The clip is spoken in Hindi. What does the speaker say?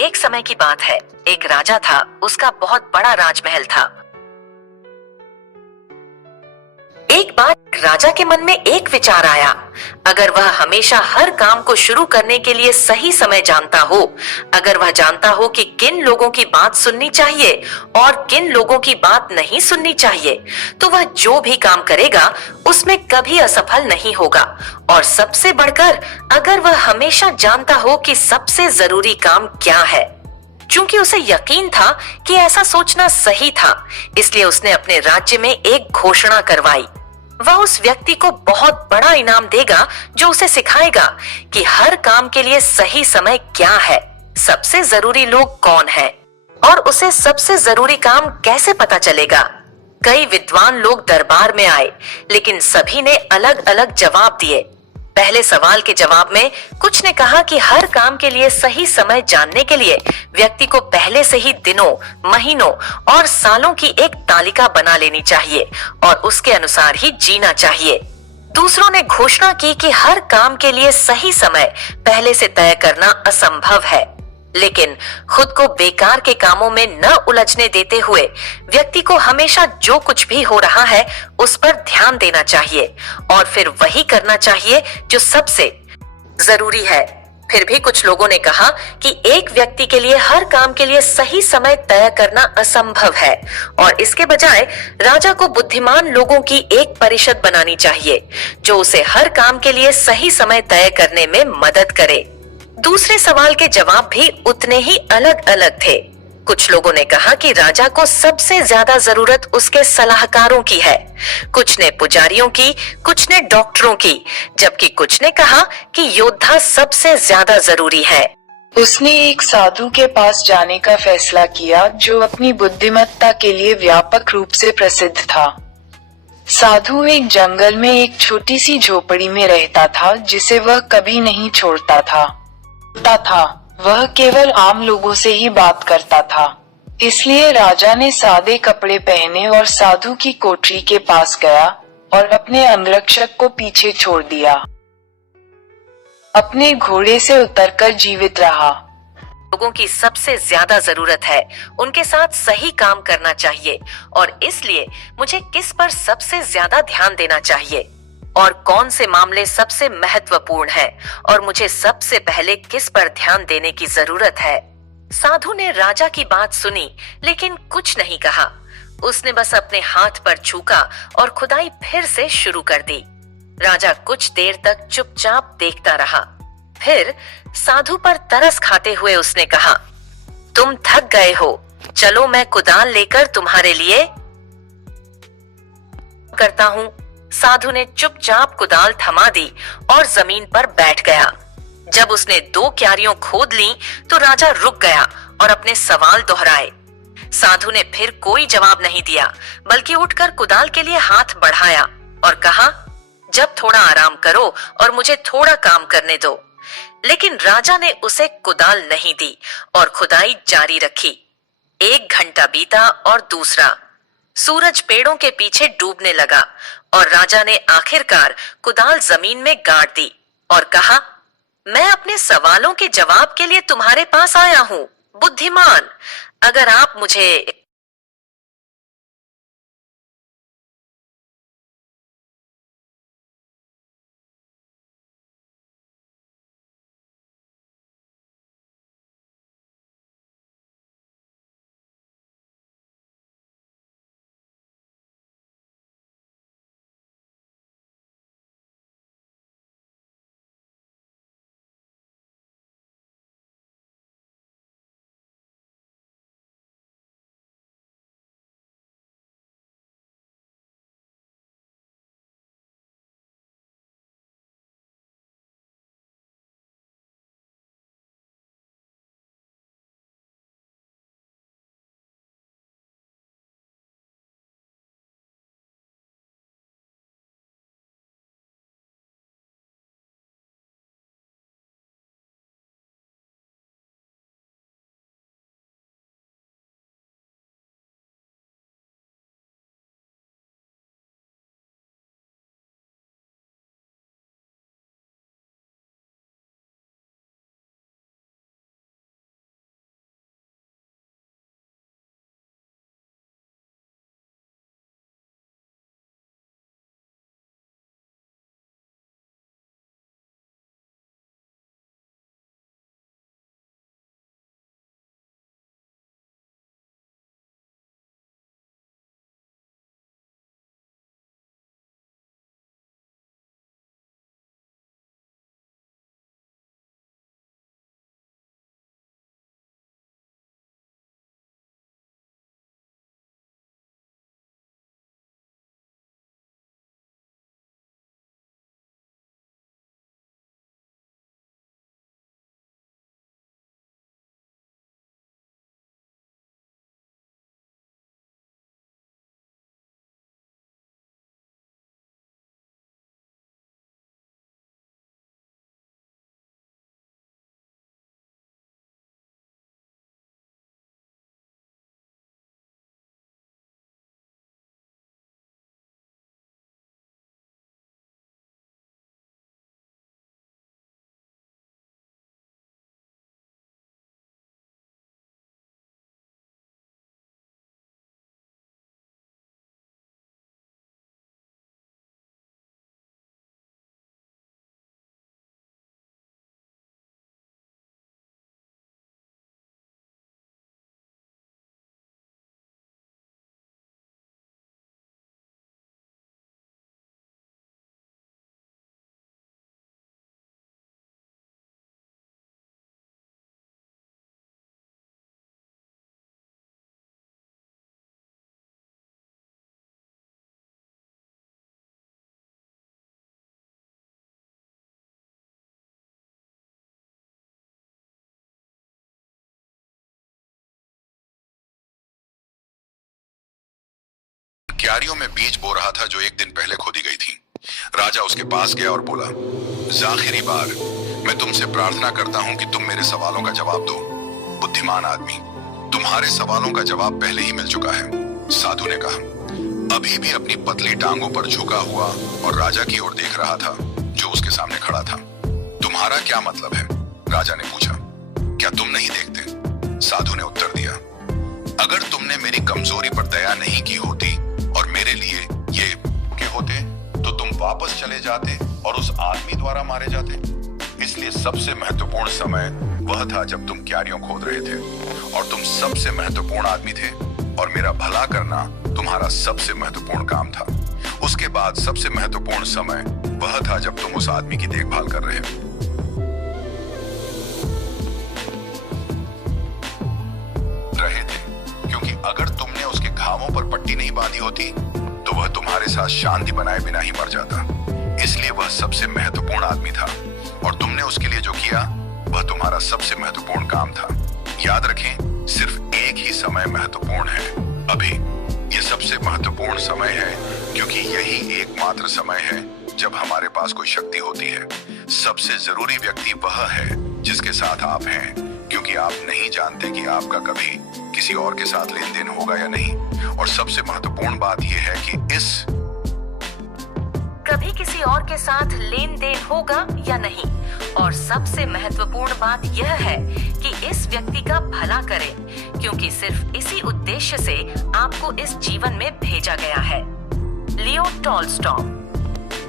एक समय की बात है, एक राजा था, उसका बहुत बड़ा राजमहल था। एक बार राजा के मन में एक विचार आया। अगर वह हमेशा हर काम को शुरू करने के लिए सही समय जानता हो, अगर वह जानता हो कि किन लोगों की बात सुननी चाहिए और किन लोगों की बात नहीं सुननी चाहिए, तो वह जो भी काम करेगा उसमें कभी असफल नहीं होगा। और सबसे बढ़कर, अगर वह हमेशा जानता हो कि सबसे जरूरी काम क्या है। चूंकि उसे यकीन था कि ऐसा सोचना सही था, इसलिए उसने अपने राज्य में एक घोषणा करवाई। वह उस व्यक्ति को बहुत बड़ा इनाम देगा जो उसे सिखाएगा कि हर काम के लिए सही समय क्या है, सबसे जरूरी लोग कौन है और उसे सबसे जरूरी काम कैसे पता चलेगा। कई विद्वान लोग दरबार में आए, लेकिन सभी ने अलग अलग जवाब दिए। पहले सवाल के जवाब में कुछ ने कहा कि हर काम के लिए सही समय जानने के लिए व्यक्ति को पहले से ही दिनों, महीनों और सालों की एक तालिका बना लेनी चाहिए और उसके अनुसार ही जीना चाहिए। दूसरों ने घोषणा की कि हर काम के लिए सही समय पहले से तय करना असंभव है, लेकिन खुद को बेकार के कामों में न उलझने देते हुए व्यक्ति को हमेशा जो कुछ भी हो रहा है उस पर ध्यान देना चाहिए और फिर वही करना चाहिए जो सबसे जरूरी है। फिर भी कुछ लोगों ने कहा कि एक व्यक्ति के लिए हर काम के लिए सही समय तय करना असंभव है और इसके बजाय राजा को बुद्धिमान लोगों की एक परिषद बनानी चाहिए जो उसे हर काम के लिए सही समय तय करने में मदद करे। दूसरे सवाल के जवाब भी उतने ही अलग अलग थे। कुछ लोगों ने कहा कि राजा को सबसे ज्यादा जरूरत उसके सलाहकारों की है, कुछ ने पुजारियों की, कुछ ने डॉक्टरों की, जबकि कुछ ने कहा कि योद्धा सबसे ज्यादा जरूरी है। उसने एक साधु के पास जाने का फैसला किया जो अपनी बुद्धिमत्ता के लिए व्यापक रूप से प्रसिद्ध था। साधु एक जंगल में एक छोटी सी झोपड़ी में रहता था जिसे वह कभी नहीं छोड़ता था। वह केवल आम लोगों से ही बात करता था। इसलिए राजा ने सादे कपड़े पहने और साधु की कोठरी के पास गया और अपने अंगरक्षक को पीछे छोड़ दिया। अपने घोड़े से उतरकर जीवित रहा। लोगों की सबसे ज्यादा जरूरत है, उनके साथ सही काम करना चाहिए और इसलिए मुझे किस पर सबसे ज्यादा ध्यान देना चाहिए और कौन से मामले सबसे महत्वपूर्ण हैं और मुझे सबसे पहले किस पर ध्यान देने की जरूरत है। साधु ने राजा की बात सुनी लेकिन कुछ नहीं कहा। उसने बस अपने हाथ पर छूका और खुदाई फिर से शुरू कर दी। राजा कुछ देर तक चुपचाप देखता रहा। फिर साधु पर तरस खाते हुए उसने कहा, तुम थक गए हो, चलो मैं कुदाल लेकर तुम्हारे लिए करता हूँ। साधु ने चुपचाप कुदाल थमा दी और जमीन पर बैठ गया। जब उसने 2 क्यारियों खोद ली तो राजा रुक गया और अपने सवाल दोहराए। साधु ने फिर कोई जवाब नहीं दिया, बल्कि उठकर कुदाल के लिए हाथ बढ़ाया और कहा, जब थोड़ा आराम करो और मुझे थोड़ा काम करने दो। लेकिन राजा ने उसे कुदाल नहीं दी और खुदाई जारी रखी। 1 घंटा बीता और दूसरा। सूरज पेड़ों के पीछे डूबने लगा और राजा ने आखिरकार कुदाल जमीन में गाड़ दी और कहा, मैं अपने सवालों के जवाब के लिए तुम्हारे पास आया हूँ, बुद्धिमान। अगर आप मुझे क्यारियों में बीज बो रहा था जो एक दिन पहले खोदी गई थी। राजा उसके पास गया और बोला, आखिरी बार मैं तुमसे प्रार्थना करता हूं कि तुम मेरे सवालों का जवाब दो। बुद्धिमान आदमी, तुम्हारे सवालों का जवाब पहले ही मिल चुका है। साधु ने कहा, अभी भी अपनी पतली टांगों पर झुका हुआ और राजा की ओर देख रहा था जो उसके सामने खड़ा था। तुम्हारा क्या मतलब है? राजा ने पूछा। क्या तुम नहीं देखते? साधु ने उत्तर दिया, अगर तुमने मेरी कमजोरी पर दया नहीं की होती और मेरे लिए ये के होते तो तुम वापस चले जाते और उस आदमी द्वारा मारे जाते। इसलिए सबसे महत्वपूर्ण समय वह था जब तुम क्यारियों खोद रहे थे और तुम सबसे महत्वपूर्ण आदमी थे और मेरा भला करना तुम्हारा सबसे महत्वपूर्ण काम था। उसके बाद सबसे महत्वपूर्ण समय वह था जब तुम उस आदमी की देखभाल कर रहे थे, क्योंकि अगर तुमने उसके घावों पर पट्टी नहीं बांधी होती तो वह तुम्हारे साथ शांति बनाए बिना ही मर जाता। इसलिए वह सबसे महत्वपूर्ण आदमी था और तुमने उसके लिए जो किया वह तुम्हारा सबसे महत्वपूर्ण काम था। याद रखें, सिर्फ एक ही समय महत्वपूर्ण है। अभी ये सबसे महत्वपूर्ण समय है क्योंकि यही एकमात्र समय है जब हमारे पास कोई शक्ति होती है। सबसे जरूरी व्यक्ति वह है जिसके साथ आप हैं, क्योंकि आप नहीं जानते कि आपका कभी किसी और के साथ लेन देन होगा या नहीं। और सबसे महत्वपूर्ण बात यह है कि कभी किसी और के साथ लेन देन होगा या नहीं। और सबसे महत्वपूर्ण बात यह है कि इस व्यक्ति का भला करें, क्योंकि सिर्फ इसी उद्देश्य से आपको इस जीवन में भेजा गया है। Leo Tolstoy.